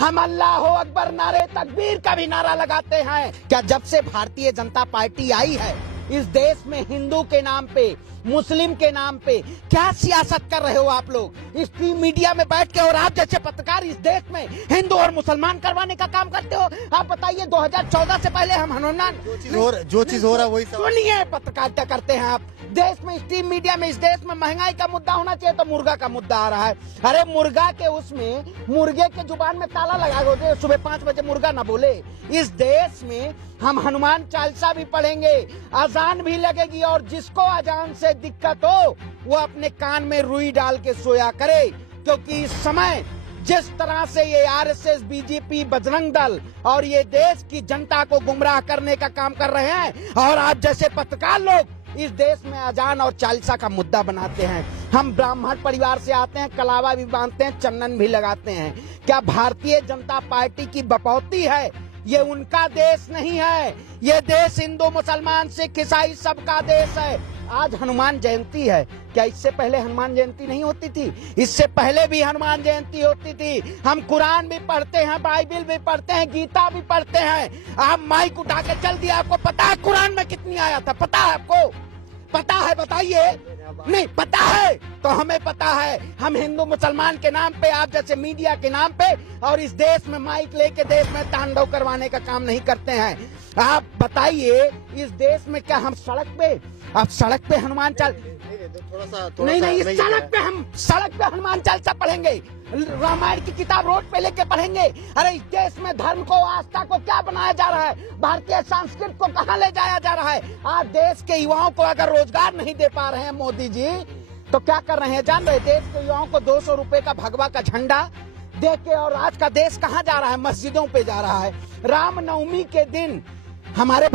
हम अल्लाह अकबर नारे तकबीर का भी नारा लगाते हैं। क्या जब से भारतीय जनता पार्टी आई है इस देश में हिंदू के नाम पे, मुस्लिम के नाम पे क्या सियासत कर रहे हो आप लोग इस मीडिया में बैठ के, और आप जैसे पत्रकार इस देश में हिंदू और मुसलमान करवाने का काम करते हो। आप बताइए 2014 से पहले हम हनुमान जो चीज हो रहा है वही सुनिए, पत्रकारिता करते हैं आप। देश में स्ट्रीम मीडिया में इस देश में महंगाई का मुद्दा होना चाहिए तो मुर्गा का मुद्दा आ रहा है। अरे मुर्गा के उसमें मुर्गे के जुबान में ताला लगा होते, सुबह 5 बजे मुर्गा ना बोले। इस देश में हम हनुमान चालीसा भी पढ़ेंगे, अजान भी लगेगी, और जिसको अजान से दिक्कत हो वो अपने कान में रुई डाल के सोया करे, क्योंकि इस समय जिस तरह से ये आरएसएस, बीजेपी, बजरंग दल और ये देश की जनता को गुमराह करने का काम कर रहे हैं, और आप जैसे पत्रकार लोग इस देश में अजान और चालीसा का मुद्दा बनाते हैं। हम ब्राह्मण परिवार से आते हैं, कलावा भी बांधते हैं, चंदन भी लगाते हैं। क्या भारतीय जनता पार्टी की बपौती है? ये उनका देश नहीं है, ये देश हिंदू, मुसलमान, सिख, ईसाई सबका देश है। आज हनुमान जयंती है, क्या इससे पहले हनुमान जयंती नहीं होती थी? इससे पहले भी हनुमान जयंती होती थी। हम कुरान भी पढ़ते हैं, बाइबिल भी पढ़ते हैं, गीता भी पढ़ते हैं। आप माइक उठा के चल दिया। आपको पता है कुरान में कितनी आया था? पता है आपको? पता है? बताइए। नहीं पता है तो हमें पता है। हम हिंदू मुसलमान के नाम पे, आप जैसे मीडिया के नाम पे और इस देश में माइक लेके देश में तांडव करवाने का काम नहीं करते हैं। आप बताइए इस देश में क्या हम सड़क पे, अब सड़क पे हनुमान चाल नहीं, इस सड़क पे हनुमान चालीसा पढ़ेंगे, रामायण की किताब रोड पे लेके पढ़ेंगे। अरे इस देश में धर्म को, आस्था को क्या बनाया जा रहा है? भारतीय संस्कृति को कहाँ ले जाया जा रहा है? आज देश के युवाओं को अगर रोजगार नहीं दे पा रहे हैं मोदी जी, तो क्या कर रहे हैं जान रहे? देश के युवाओं को 200 रुपए का भगवा का झंडा दे के, और आज का देश कहाँ जा रहा है? मस्जिदों पे जा रहा है। रामनवमी के दिन हमारे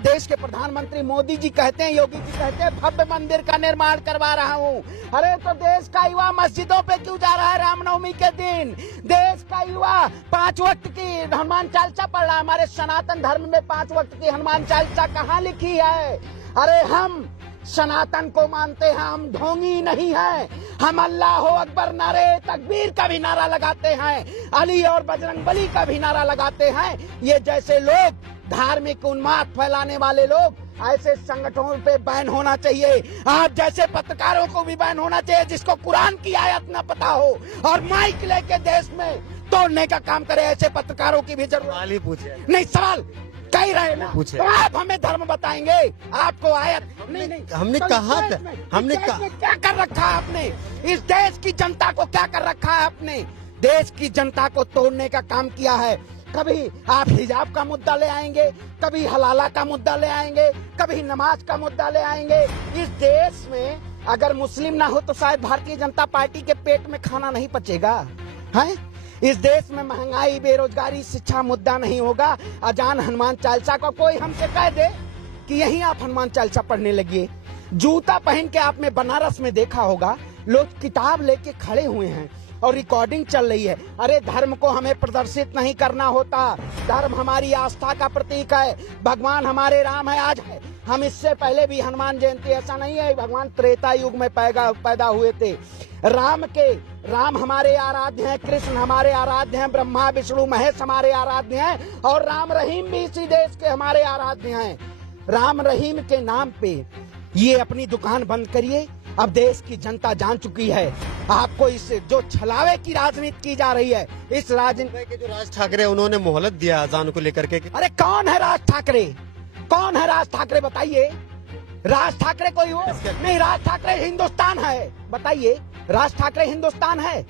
देश के प्रधानमंत्री मोदी जी कहते हैं, योगी जी कहते हैं भव्य मंदिर का निर्माण करवा रहा हूँ। अरे तो देश का युवा मस्जिदों पे क्यों जा रहा है रामनवमी के दिन? देश का युवा 5 वक्त की हनुमान चालीसा पढ़ रहा है। हमारे सनातन धर्म में 5 वक्त की हनुमान चालीसा कहाँ लिखी है? अरे हम सनातन को मानते हैं, हम ढोंगी नहीं है। हम अल्लाह अकबर नारे तकबीर का भी नारा लगाते हैं, अली और बजरंग बली का भी नारा लगाते हैं। ये जैसे लोग, धार्मिक उन्माद फैलाने वाले लोग, ऐसे संगठनों पे बैन होना चाहिए। आप जैसे पत्रकारों को भी बैन होना चाहिए, जिसको कुरान की आयत न पता हो और माइक लेके देश में तोड़ने का काम करे। ऐसे पत्रकारों की भी जरूरत नहीं। सवाल कह रहे ना, तो आप हमें धर्म बताएंगे? आपको आयत नहीं हमने कहा, हमने क्या कर रखा है आपने? इस देश की जनता को क्या कर रखा है आपने? देश की जनता को तोड़ने का काम किया है। कभी आप हिजाब का मुद्दा ले आएंगे, कभी हलाला का मुद्दा ले आएंगे, कभी नमाज का मुद्दा ले आएंगे। इस देश में अगर मुस्लिम ना हो तो शायद भारतीय जनता पार्टी के पेट में खाना नहीं पचेगा, है? इस देश में महंगाई, बेरोजगारी, शिक्षा मुद्दा नहीं होगा। अजान हनुमान चालीसा का कोई हमसे कह दे कि यहीं आप हनुमान चालीसा पढ़ने लगिए। जूता पहन के आपने बनारस में देखा होगा, लोग किताब लेके खड़े हुए हैं और रिकॉर्डिंग चल रही है। अरे धर्म को हमें प्रदर्शित नहीं करना होता। धर्म हमारी आस्था का प्रतीक है। भगवान हमारे राम है, आज है। हम इससे पहले भी हनुमान जयंती, ऐसा नहीं है भगवान त्रेता युग में पैदा हुए थे। राम हमारे आराध्य हैं, कृष्ण हमारे आराध्य हैं, ब्रह्मा विष्णु महेश हमारे आराध्य हैं, और राम रहीम भी इसी देश के हमारे आराध्य हैं। राम रहीम के नाम पे ये अपनी दुकान बंद करिए। अब देश की जनता जान चुकी है आपको। इस जो छलावे की राजनीति की जा रही है, इस राजनीति के जो राज ठाकरे उन्होंने मोहलत दिया अजान को लेकर के। अरे कौन है राज ठाकरे? कौन है राज ठाकरे? बताइए। राज ठाकरे कोई हो नहीं, राज ठाकरे हिंदुस्तान है। बताइए, राज ठाकरे हिंदुस्तान है?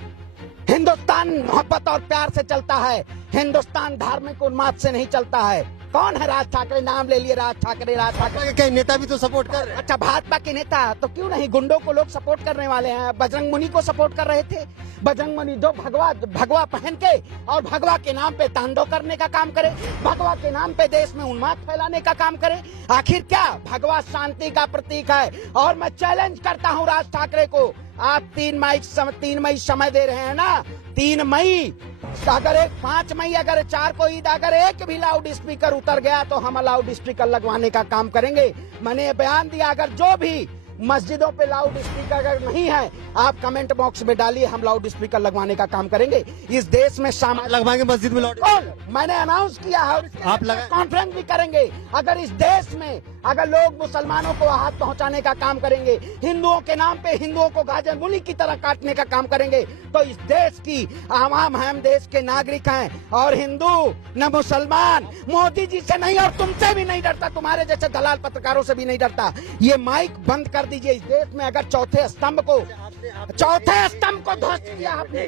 हिंदुस्तान मोहब्बत और प्यार से चलता है, हिंदुस्तान धार्मिक उन्माद से नहीं चलता है। कौन है राज ठाकरे? नाम ले लिए राज ठाकरे। के नेता भी तो सपोर्ट कर रहे हैं। अच्छा, भाजपा के नेता तो क्यों नहीं? गुंडों को लोग सपोर्ट करने वाले हैं। बजरंग मुनि को सपोर्ट कर रहे थे। बजरंग मुनि जो भगवा पहन के और भगवा के नाम पे तांडव करने का काम करे, भगवा के नाम पे देश में उन्माद फैलाने का काम करे। आखिर क्या? भगवा शांति का प्रतीक है। और मैं चैलेंज करता हूँ राज ठाकरे को, आप 3 मई समय दे रहे हैं ना, 3 मई अगर 5 मई अगर 4 को ईद, अगर एक भी लाउड स्पीकर उतर गया तो हम लाउड स्पीकर लगवाने का काम करेंगे। मैंने बयान दिया, अगर जो भी मस्जिदों पे लाउड स्पीकर अगर नहीं है, आप कमेंट बॉक्स में डालिए, हम लाउड स्पीकर लगवाने का काम करेंगे। इस देश में सामाजिक लगवाएंगे मस्जिद में लौट। मैंने अनाउंस किया है और आप लगाए? कॉन्फ्रेंस भी करेंगे। अगर इस देश में अगर लोग मुसलमानों को हाथ पहुंचाने का काम करेंगे, हिंदुओं के नाम पे हिंदुओं को गाजर मूली की तरह काटने का काम करेंगे, तो इस देश की आवाम हम देश के नागरिक हैं, और हिंदू न मुसलमान मोदी जी से नहीं और तुमसे भी नहीं डरता, तुम्हारे जैसे दलाल पत्रकारों से भी नहीं डरता। ये माइक बंद कर दीजिए। इस देश में अगर चौथे स्तंभ को ध्वस्त किया आपने।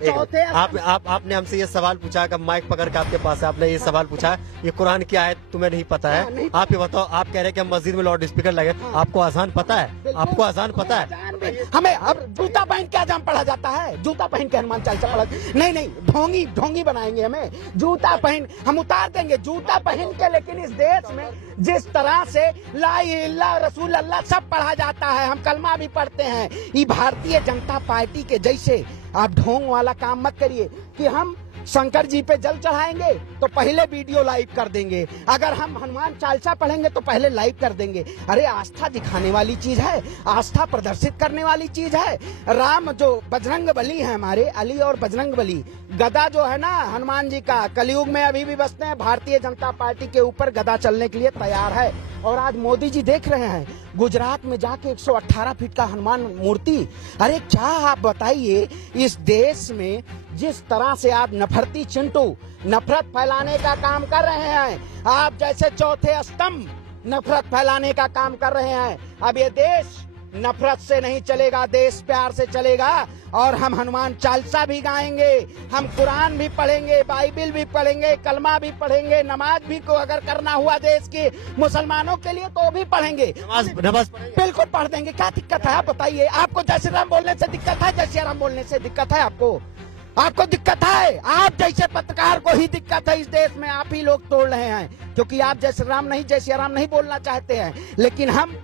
चौथे आपने हमसे ये सवाल पूछा कि माइक पकड़ के आपके पास है, आपने ये सवाल पूछा, ये कुरान की आयत तुम्हें नहीं पता है? नहीं। आप ये बताओ, आप कह रहे हैं कि हम मस्जिद में लाउड स्पीकर लगे, आपको आसान पता है? आपको आसान पता है? हमें अब जूता पहन के अजान पढ़ा जाता है? जूता पहन के हनुमान चालीसा पढ़ा? नहीं, ढोंगी बनाएंगे हमें। जूता पहन हम उतार देंगे, जूता पहन के। लेकिन इस देश में जिस तरह से ला इलाहा इल्लल्लाह रसूल अल्लाह सब पढ़ा जाता है, हम कलमा भी पढ़ते हैं, ये भारतीय जनता पार्टी के जैसे आप ढोंग वाला काम मत करिए कि हम शंकर जी पे जल चढ़ाएंगे तो पहले वीडियो लाइव कर देंगे, अगर हम हनुमान चालीसा पढ़ेंगे तो पहले लाइव कर देंगे। अरे आस्था दिखाने वाली चीज है, आस्था प्रदर्शित करने वाली चीज है। राम जो बजरंग बली है, हमारे अली और बजरंग बली, गदा जो है ना हनुमान जी का, कलयुग में अभी भी बसते हैं। भारतीय जनता पार्टी के ऊपर गदा चलने के लिए तैयार है। और आज मोदी जी देख रहे हैं गुजरात में जाके 118 फीट का हनुमान मूर्ति। अरे क्या आप बताइए, इस देश में जिस तरह से आप नफरती चिंटू नफरत फैलाने का काम कर रहे हैं, आप जैसे चौथे स्तंभ नफरत फैलाने का काम कर रहे हैं। अब ये देश नफरत से नहीं चलेगा, देश प्यार से चलेगा। और हम हनुमान चालीसा भी गाएंगे, हम कुरान भी पढ़ेंगे, बाइबिल भी पढ़ेंगे, कलमा भी पढ़ेंगे, नमाज भी को अगर करना हुआ देश के मुसलमानों के लिए तो भी पढ़ेंगे। नमाज बिल्कुल पढ़ देंगे। क्या दिक्कत है आप बताइए? आपको जय श्री राम बोलने से दिक्कत है? जय श्री राम बोलने से दिक्कत है आपको दिक्कत है? आप जैसे पत्रकार को ही दिक्कत है। इस देश में आप ही लोग तोड़ रहे हैं, क्योंकि आप जय श्री राम नहीं, जय श्री राम नहीं बोलना चाहते हैं। लेकिन हम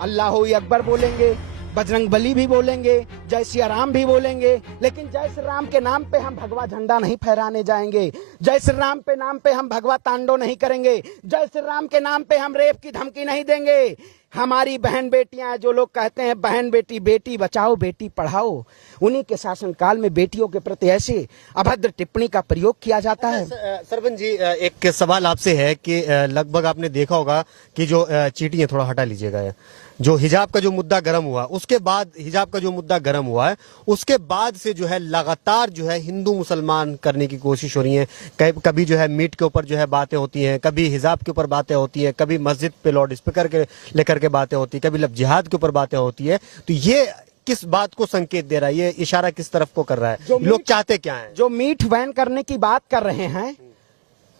अल्लाह अकबर बोलेंगे, बजरंग बली भी बोलेंगे, जय श्री राम भी बोलेंगे। लेकिन जय श्री राम के नाम पे हम भगवा झंडा नहीं फहराने जाएंगे, जय श्री राम पे नाम पे हम भगवा तांडव नहीं करेंगे, जय श्री राम के नाम पे हम रेप की धमकी नहीं देंगे। हमारी बहन बेटियां, जो लोग कहते हैं बहन बेटी, बेटी बचाओ बेटी पढ़ाओ, उन्हीं के शासनकाल में बेटियों के प्रति ऐसे अभद्र टिप्पणी का प्रयोग किया जाता है। सरवन जी, एक सवाल आपसे है कि लगभग आपने देखा होगा कि जो चीटियां थोड़ा हटा लीजिएगा, जो हिजाब का जो मुद्दा गर्म हुआ, उसके बाद हिजाब का जो मुद्दा गर्म हुआ है, उसके बाद से जो है लगातार जो है हिंदू मुसलमान करने की कोशिश हो रही है। कभी जो है मीट के ऊपर जो है बातें होती हैं, कभी हिजाब के ऊपर बातें होती हैं, कभी मस्जिद पे लाउड स्पीकर के लेकर के बातें होती है, कभी लब जिहाद के ऊपर बातें होती है। तो ये किस बात को संकेत दे रहा है? ये इशारा किस तरफ को कर रहा है? लोग चाहते क्या है? जो मीट बैन करने की बात कर रहे हैं,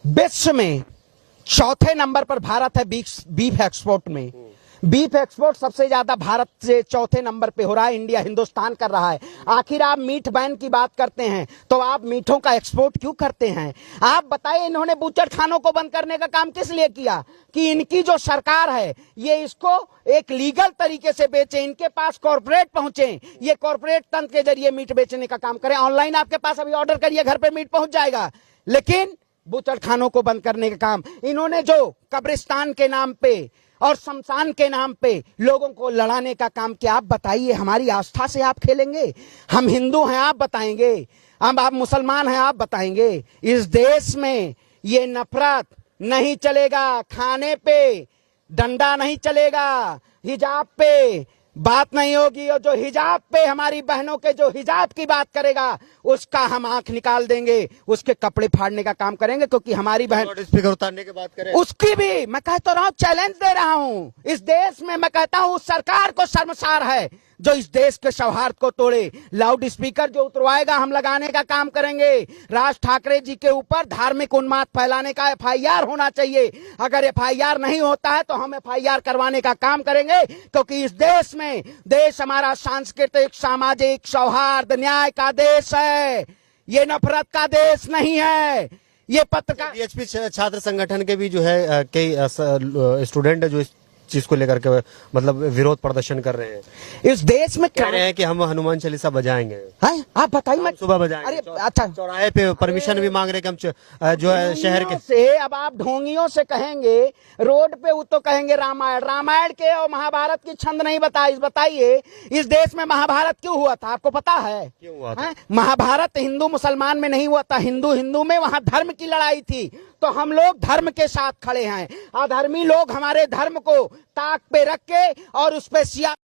विश्व में चौथे नंबर पर भारत है बीफ एक्सपोर्ट में। बीफ एक्सपोर्ट सबसे ज्यादा भारत से चौथे नंबर पे हो रहा है, इंडिया हिंदुस्तान कर रहा है। आखिर आप मीट बैन की बात करते हैं तो आप मीठों का एक्सपोर्ट क्यों करते हैं? आप बताइए, इन्होंने बूचड़ खानों को बंद करने का काम किस लिए किया? कि इनकी जो सरकार है ये इसको एक लीगल तरीके से बेचे, इनके पास कॉर्पोरेट पहुंचे, ये कॉर्पोरेट तंत्र के जरिए मीट बेचने का काम करें। ऑनलाइन आपके पास अभी ऑर्डर करिए, घर पे मीट पहुंच जाएगा। लेकिन बूचड़ खानों को बंद करने का काम इन्होंने, जो कब्रिस्तान के नाम पे और शमशान के नाम पे लोगों को लड़ाने का काम किया। आप बताइए, हमारी आस्था से आप खेलेंगे? हम हिंदू हैं आप बताएंगे, हम आप मुसलमान हैं आप बताएंगे? इस देश में ये नफरत नहीं चलेगा, खाने पे डंडा नहीं चलेगा, हिजाब पे बात नहीं होगी। और जो हिजाब पे हमारी बहनों के जो हिजाब की बात करेगा उसका हम आंख निकाल देंगे, उसके कपड़े फाड़ने का काम करेंगे। क्योंकि हमारी बहन स्पीकर उतारने की बात करें, उसकी भी मैं कहता रहा हूं, चैलेंज दे रहा हूं। इस देश में मैं कहता हूं सरकार को शर्मसार है जो इस देश के सौहार्द को तोड़े। लाउड स्पीकर जो उतरवाएगा हम लगाने का काम करेंगे। राज ठाकरे जी के ऊपर धार्मिक उन्माद फैलाने का FIR होना चाहिए। अगर FIR नहीं होता है तो हम FIR करवाने का काम करेंगे, क्योंकि इस देश में, देश हमारा सांस्कृतिक सामाजिक सौहार्द न्याय का देश है, ये नफरत का देश नहीं है। ये पत्रकार BHP छात्र संगठन के भी जो है कई स्टूडेंट जो चीज को लेकर के मतलब विरोध प्रदर्शन कर रहे हैं। इस देश में कह रहे हैं कि हम हनुमान चालीसा बजाएंगे, हैं? आप बताइए। मैं सुबह बजाएंगे। अरे अच्छा, चौराहे पे परमिशन भी मांग रहे कि हम जो है शहर के से अब आप ढोंगियों से कहेंगे रोड पे, वो तो कहेंगे रामायण, रामायण के और महाभारत की छंद नहीं बताइए इस देश में महाभारत क्यों हुआ था, आपको पता है? क्यों हुआ था? महाभारत हिंदू मुसलमान में नहीं हुआ था, हिंदू हिंदू में वहां धर्म की लड़ाई थी। तो हम लोग धर्म के साथ खड़े हैं। अधर्मी लोग हमारे धर्म को ताक पे रख के और उस पे सिया